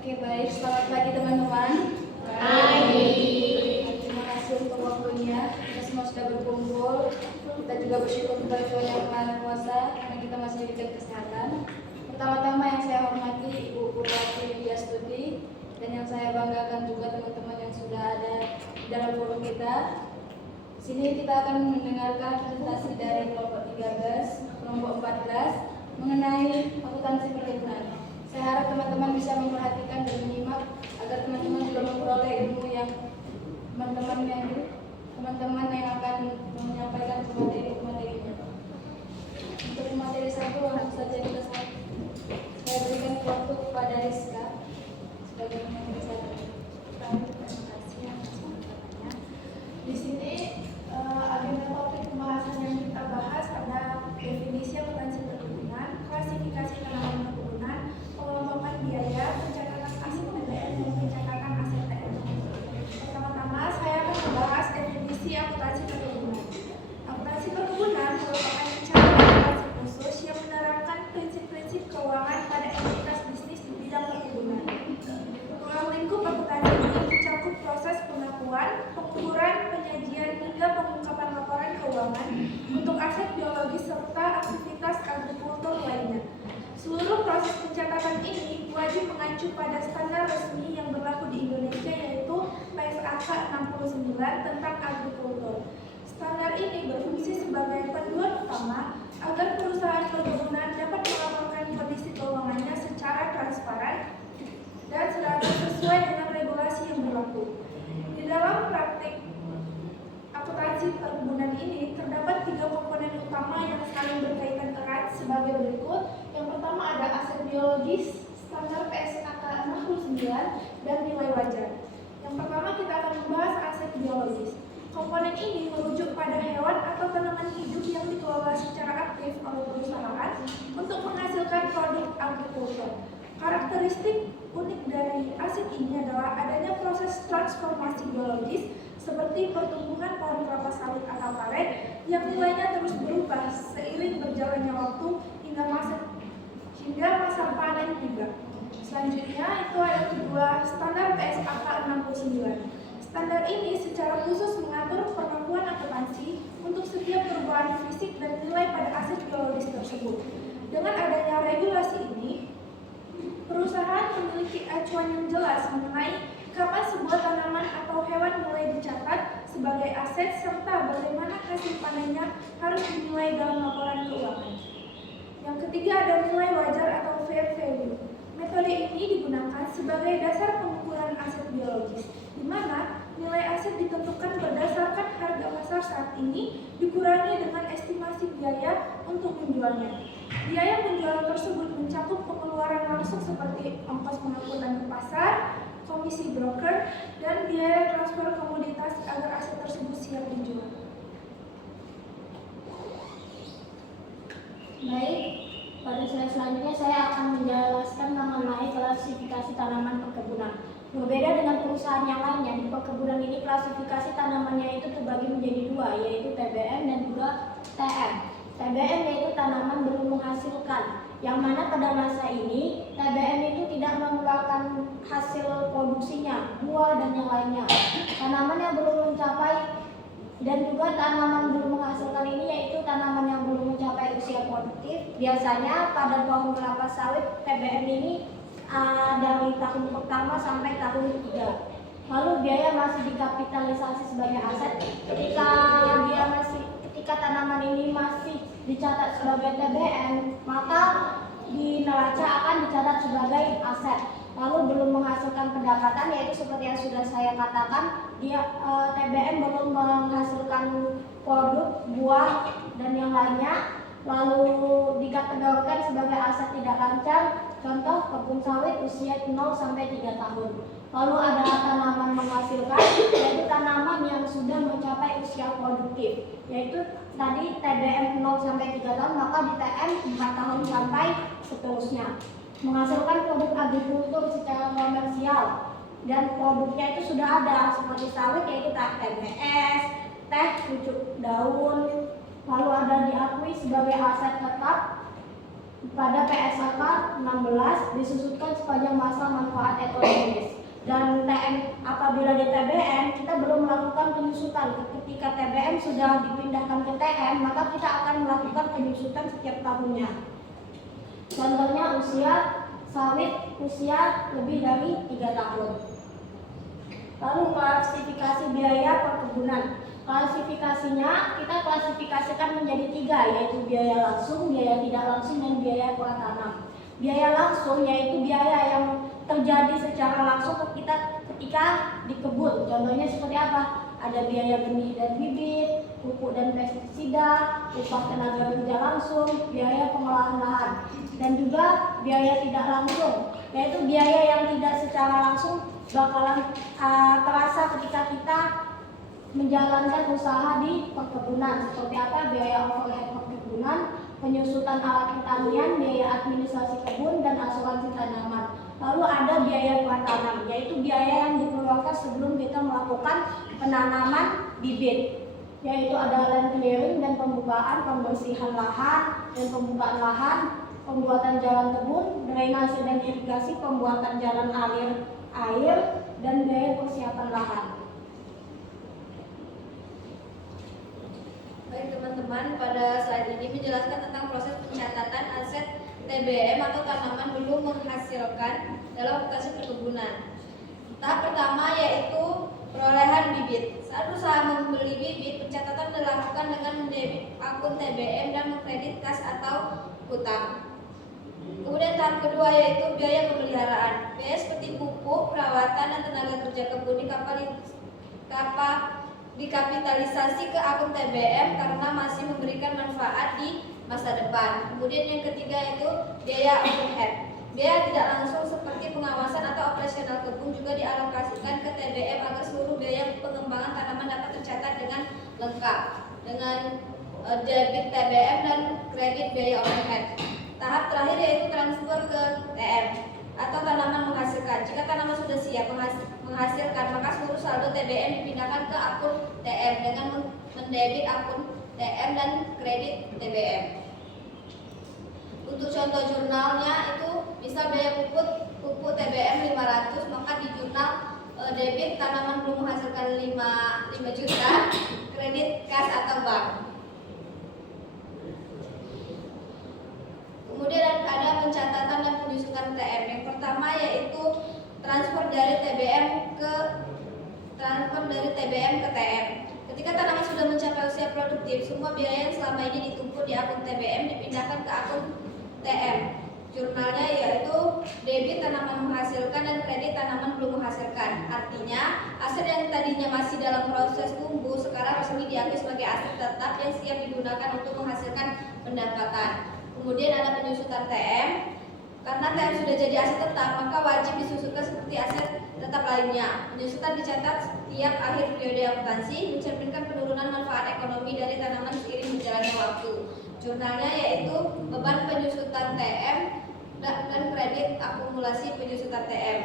Oke, baik. Selamat pagi teman-teman. Pagi. Terima kasih untuk waktunya. Kita semua sudah berkumpul. Kita juga bersyukur kepada Tuhan Yang Maha Kuasa karena kita masih diberikan kesehatan. Pertama-tama yang saya hormati Ibu Purwati Widyastuti, dan yang saya banggakan juga teman-teman yang sudah ada di dalam forum kita. Di sini kita akan mendengarkan presentasi dari kelompok 13, kelompok 14 mengenai akuntansi perkebunan. Saya harap teman-teman bisa memperhatikan dan menyimak agar teman-teman juga memperoleh ilmu yang teman-teman yang akan menyampaikan ke materi-materinya. Untuk materi satu langsung saja kita saya berikan waktu kepada Rizka sebagai materi satu. Terima kasih atas penjelasannya. Di sini agenda topik pembahasan yang kita bahas ada definisi akuntansi perkebunan, klasifikasi tanaman perkebunan, pengelompokan biaya, pencatatan aset PBN dan pencatatan aset TM. Pertama-tama saya akan membahas definisi akuntansi perkebunan. Akuntansi perkebunan merupakan cara akuntansi khusus yang menerapkan prinsip-prinsip keuangan pada entitas bisnis di bidang perkebunan. Ruang lingkup akuntansi ini mencakup proses pengakuan, pengukuran, penyajian hingga pengungkapan laporan keuangan untuk aset biologis serta aktivitas agrikultur lainnya. Seluruh proses pencatatan ini wajib mengacu pada standar resmi yang berlaku di Indonesia, yaitu PSAK 69 tentang agrikultur. Standar ini berfungsi sebagai panduan utama agar perusahaan perkebunan dapat melaporkan kondisi keuangannya secara transparan dan seragam sesuai dengan regulasi yang berlaku. Di dalam praktik akuntansi perkebunan ini terdapat 3 komponen utama yang saling berkaitan erat sebagai berikut. Yang pertama ada aset biologis, standar PSAK 69 dan nilai wajar. Yang pertama kita akan membahas aset biologis. Komponen ini merujuk pada hewan atau tanaman hidup yang dikelola secara aktif oleh perusahaan untuk menghasilkan produk agrikultur. Karakteristik unik dari aset ini adalah adanya proses transformasi biologis seperti pertumbuhan pohon kelapa sawit atau karet yang nilainya terus berubah seiring berjalannya waktu hingga masa panen tiba. Selanjutnya itu ada kedua, standar PSAK 69. Standar ini secara khusus mengatur pengakuan akuntansi untuk setiap perubahan fisik dan nilai pada aset biologis tersebut. Dengan adanya regulasi ini, perusahaan memiliki acuan yang jelas mengenai kapan sebuah tanaman atau hewan mulai dicatat sebagai aset serta bagaimana hasil panennya harus dinilai dalam laporan keuangan. Yang ketiga ada nilai wajar atau fair value. Metode ini digunakan sebagai dasar pengukuran aset biologis, di mana nilai aset ditentukan berdasarkan harga pasar saat ini dikurangi dengan estimasi biaya untuk menjualnya. Biaya penjualan tersebut mencakup pengeluaran langsung seperti ongkos pengangkutan ke pasar, komisi broker, dan biaya transfer komoditas agar aset tersebut siap dijual. Baik, pada slide selanjutnya saya akan menjelaskan mengenai klasifikasi tanaman perkebunan. Berbeda dengan perusahaan yang lainnya, di perkebunan ini klasifikasi tanamannya itu terbagi menjadi 2, yaitu TBM dan juga TM. TBM yaitu tanaman belum menghasilkan, yang mana pada masa ini TBM itu tidak mengeluarkan hasil produksinya, buah dan yang lainnya. Tanaman yang belum mencapai dan juga tanaman belum menghasilkan ini yaitu tanaman yang belum mencapai usia produktif. Biasanya pada pohon kelapa sawit TBM ini dari tahun pertama sampai tahun ketiga. Lalu biaya masih dikapitalisasi sebagai aset. Ketika tanaman ini masih dicatat sebagai TBM, maka di neraca akan dicatat sebagai aset. Lalu belum menghasilkan pendapatan, yaitu seperti yang sudah saya katakan, TBM belum menghasilkan produk, buah, dan yang lainnya. Lalu dikategorikan sebagai aset tidak lancar, contoh kebun sawit usia 0 sampai 3 tahun. Lalu ada tanaman menghasilkan, yaitu tanaman yang sudah mencapai usia produktif, yaitu tadi TBM 0 sampai 3 tahun, maka di TM 4 tahun sampai seterusnya. Menghasilkan produk agrikultur secara komersial, dan produknya itu sudah ada seperti sawit yaitu TBS, teh, pucuk daun. Lalu ada diakui sebagai aset tetap pada PSAK 16 disusutkan sepanjang masa manfaat ekonomis. Dan apabila di TBM kita belum melakukan penyusutan. Ketika TBM sudah dipindahkan ke TM, maka kita akan melakukan penyusutan setiap tahunnya. Contohnya usia sawit usia lebih dari 3 tahun. Lalu klasifikasi biaya perkebunan. Klasifikasinya kita klasifikasikan menjadi 3, yaitu biaya langsung, biaya tidak langsung, dan biaya pratanam. Biaya langsung yaitu biaya yang terjadi secara langsung kita ketika di kebun. Contohnya seperti apa? Ada biaya benih dan bibit, pupuk dan pestisida, upah tenaga kerja langsung, biaya pengolahan lahan, dan juga biaya tidak langsung, yaitu biaya yang tidak secara langsung bakalan terasa ketika kita menjalankan usaha di perkebunan. Seperti apa? Biaya overhead perkebunan, penyusutan alat pertanian, biaya administrasi kebun, dan asuransi tanaman. Lalu ada biaya pratanam, yaitu biaya yang dikeluarkan sebelum kita melakukan penanaman bibit, yaitu ada land clearing dan pembukaan, pembersihan lahan dan pembukaan lahan, pembuatan jalan kebun, drainase dan irigasi, pembuatan jalan air, dan biaya persiapan lahan. Baik teman-teman, pada slide ini menjelaskan tentang proses pencatatan aset TBM atau tanaman belum menghasilkan dalam aplikasi perkebunan. Tahap pertama yaitu perolehan bibit. Saat berusaha membeli bibit, pencatatan dilakukan dengan mendebit akun TBM dan mengkredit kas atau hutang. Kemudian tahap kedua yaitu biaya pemeliharaan. Biaya seperti pupuk, perawatan, dan tenaga kerja kebun dikapitalisasi ke akun TBM karena masih memberikan manfaat di masa depan. Kemudian yang ketiga yaitu biaya overhead. Biaya tidak langsung seperti pengawasan atau operasional kebun juga dialokasikan ke TBM agar seluruh biaya pengembangan tanaman dapat tercatat dengan lengkap dengan debit TBM dan kredit biaya overhead. Tahap terakhir yaitu transfer ke TM atau tanaman menghasilkan. Jika tanaman sudah siap menghasilkan, maka seluruh saldo TBM dipindahkan ke akun TM dengan mendebit akun TM dan kredit TBM. Untuk contoh jurnalnya itu misal biaya pupuk TBM 500, maka di jurnal debit tanaman belum menghasilkan 5 juta, kredit kas atau bank. Kemudian ada pencatatan dan penyusutan TM. Yang pertama yaitu transfer dari TBM ke TM. Ketika tanaman sudah mencapai usia produktif, semua biaya yang selama ini ditumpuk di akun TBM dipindahkan ke akun TM. Jurnalnya yaitu debit tanaman menghasilkan dan kredit tanaman belum menghasilkan. Artinya, aset yang tadinya masih dalam proses tumbuh sekarang resmi diakui sebagai aset tetap yang siap digunakan untuk menghasilkan pendapatan. Kemudian ada penyusutan TM. Karena TM sudah jadi aset tetap, maka wajib disusutkan seperti aset tetap lainnya. Penyusutan dicatat setiap akhir periode akuntansi, mencerminkan penurunan manfaat ekonomi dari tanaman seiring berjalannya waktu. Jurnalnya yaitu beban penyusutan TM dan kredit akumulasi penyusutan TM.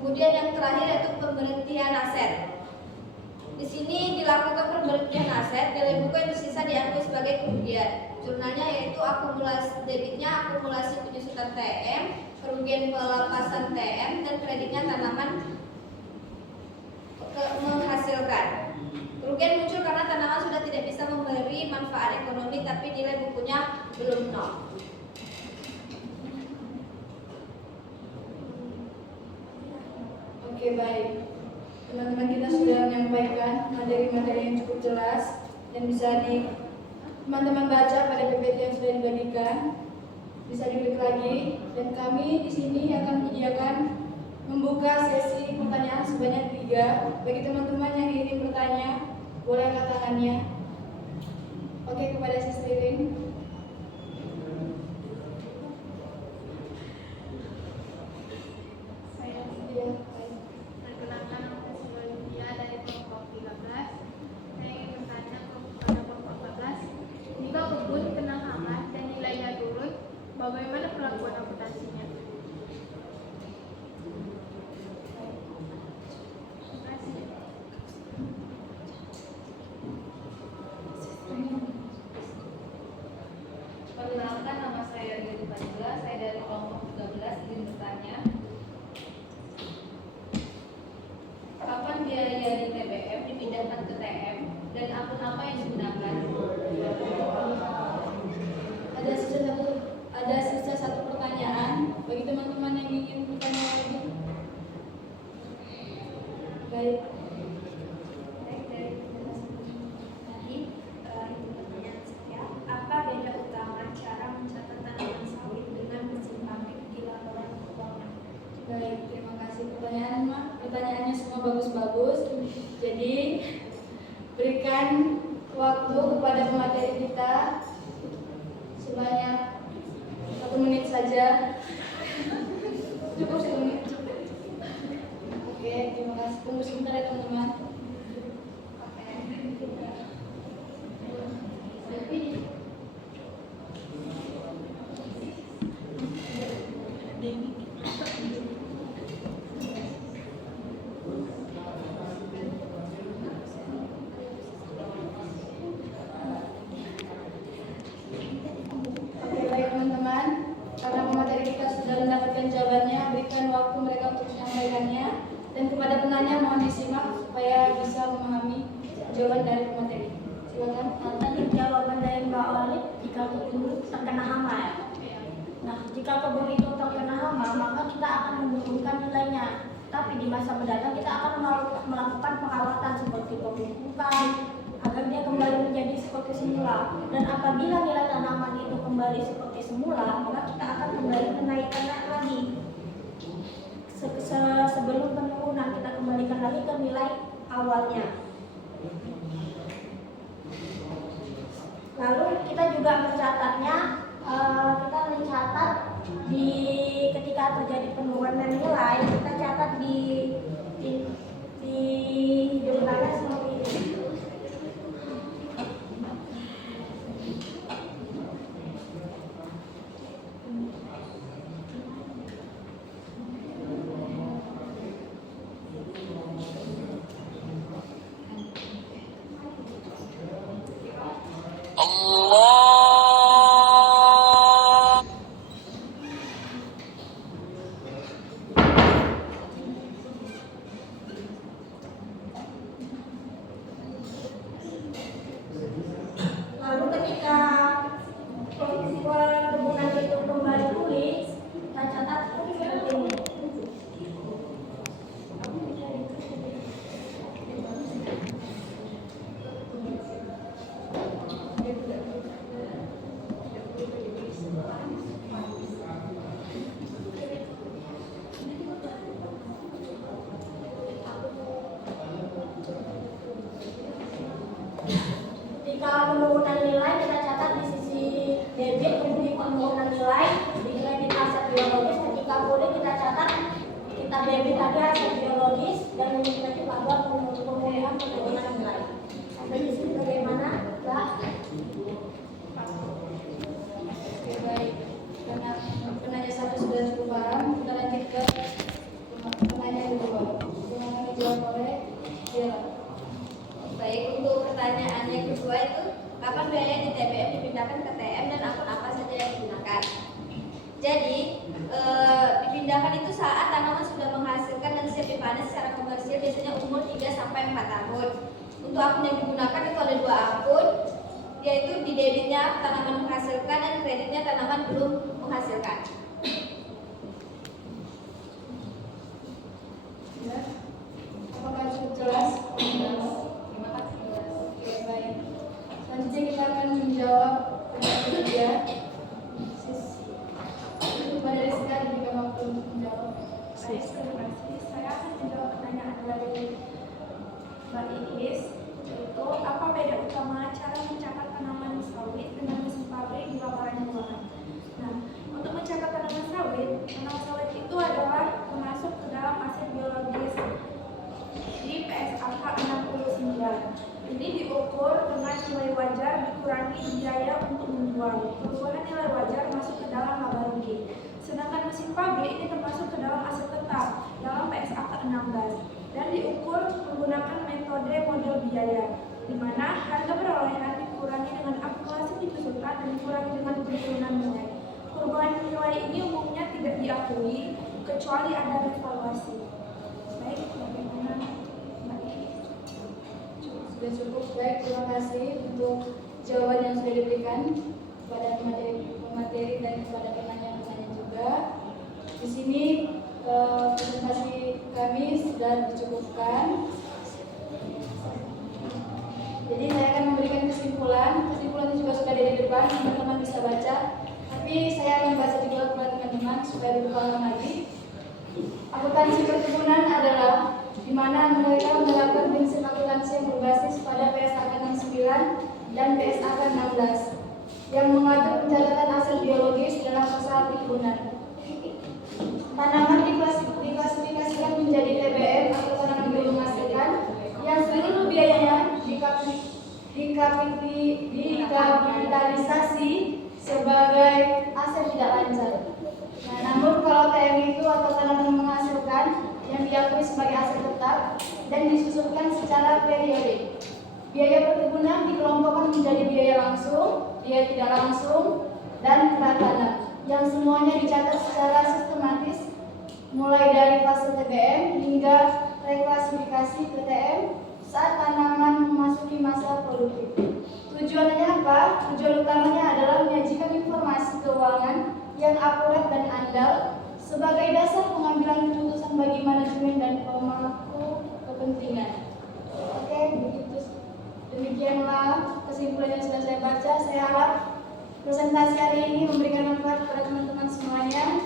Kemudian yang terakhir yaitu pemberhentian aset. Di sini dilakukan pemberhentian aset, nilai buku yang tersisa diakui sebagai kerugian. Jurnalnya yaitu akumulasi debitnya akumulasi penyusutan TM, kerugian pelepasan TM, dan kreditnya tanaman menghasilkan. Kerugian muncul karena tanaman sudah tidak bisa memberi manfaat ekonomi tapi nilai bukunya belum nol. Oke, baik. Teman-teman kita sudah menyampaikan materi-materi yang cukup jelas dan bisa teman-teman baca pada PPT yang sudah dibagikan. Bisa diklik lagi dan kami di sini akan menyediakan membuka sesi pertanyaan sebanyak 3. Bagi teman-teman yang ingin bertanya, boleh angkat tangannya. Oke, kepada Sis Ririn. Perkenalkan, nama saya Lydia dari kelompok 13. Saya ingin bertanya kepada kelompok 14. Jika kebun kena hama dan nilainya turun, bagaimana perlakuan akuntansinya? Perkenalkan, nama bagus-bagus. Jadi berikan waktu kepada pemateri kita sebanyak 1 menit saja. Cukup 1 menit. Oke, terima kasih. Tunggu sebentar ya teman-teman. Oke, baik teman-teman. Karena pemateri kita sudah mendapatkan jawabannya, berikan waktu mereka untuk menyampaikannya. Dan kepada penanya mohon disimak supaya bisa memahami jawaban dari pemateri. Silakan. Tadi jawaban dari Mbak Olive, jika kebun terkena hama ya. Nah, jika kebun itu terkena hama, maka kita akan menurunkan nilainya. Tapi di masa mendatang kita akan melakukan perawatan seperti pemupukan agar dia kembali menjadi seperti semula. Dan apabila nilai tanaman itu kembali seperti semula, maka kita akan kembali menaikkan lagi. Sebelum penurunan kita kembalikan lagi ke nilai awalnya. Lalu kita juga mencatatnya, kita mencatat di ketika terjadi penurunan nilai, kita catat di jumlahnya seperti ini. Lalu ketika perkebunan itu kembali pulih, kita catat seperti ini. Ketika penurunan nilai kita catat di sisi debit untuk penurunan nilai di kredit aset biologis. Ketika pulih kita catat kita debit lagi aset biologis dan mengikuti pada pemulihan penurunan nilai. Sampai di sini bagaimana, Mbak? Oke, baik. Karena penanya satu sudah cukup paham, kita lanjut ke penanya kedua. Silakan dijawab oleh Dela. Baik, untuk pertanyaan yang kedua itu kapan biaya di TBM dipindahkan ke TM dan akun apa saja yang digunakan? Jadi dipindahkan itu saat tanaman sudah menghasilkan dan siap dipanen secara komersil, biasanya umur 3-4 tahun. Untuk akun yang digunakan itu ada 2 akun, yaitu di debitnya tanaman menghasilkan dan kreditnya tanaman belum menghasilkan. Ya. Apakah cukup jelas? Baik. Selanjutnya kita akan menjawab pertanyaan ketiga. Kepada Rizka diberikan waktu untuk menjawab. Baik, terima kasih. Saya akan menjawab pertanyaan dari Mbak Iis, yaitu apa beda utama cara mencatat tanaman sawit dengan mesin pabrik di paparan ruangan. Nah, untuk mencatat tanaman sawit itu adalah termasuk ke dalam aset biologis di PSAK 69. Ini diukur dengan nilai wajar dikurangi biaya untuk menjual. Perubahan nilai wajar masuk ke dalam laba rugi. Sedangkan mesin pabrik ini termasuk ke dalam aset tetap dalam PSAK 16 dan diukur menggunakan metode model biaya, di mana harga perolehan dikurangi dengan akumulasi dipeserta dan dikurangi dengan penurunan nilai. Perubahan nilai ini umumnya tidak diakui kecuali ada revaluasi. Baik, bagaimana Mbak Iis? Sudah cukup. Baik, terima kasih untuk jawaban yang sudah diberikan kepada pemateri dan kepada penanya-penanya juga. Di sini presentasi kami sudah dicukupkan. Jadi saya akan memberikan kesimpulan. Kesimpulan ini juga sudah ada di depan, teman-teman bisa baca. Tapi saya akan baca juga kepada teman-teman supaya lebih paham lagi. Akuntansi perkebunan adalah di mana mereka menerapkan prinsip akuntansi yang berbasis pada PSAK 69 dan PSAK 16 yang mengatur pencatatan aset biologis dalam usaha perkebunan. Tanaman diklasifikasikan menjadi TBM atau tanaman belum menghasilkan yang seluruh biayanya dikapitalisasi sebagai aset tidak lancar. Nah, namun kalau TM itu atau tanaman menghasilkan yang diakui sebagai aset tetap dan disusunkan secara periodik. Biaya perkebunan dikelompokkan menjadi biaya langsung, biaya tidak langsung, dan pratanam yang semuanya dicatat secara sistematis mulai dari fase TBM hingga reklasifikasi PTM saat tanaman memasuki masa produktif. Tujuannya apa? Tujuan utamanya adalah menyajikan informasi keuangan yang akurat dan andal sebagai dasar pengambilan keputusan bagi manajemen dan pemangku kepentingan. Oke, begitu. Demikianlah kesimpulan yang sudah saya baca. Saya harap presentasi hari ini memberikan manfaat kepada teman-teman semuanya.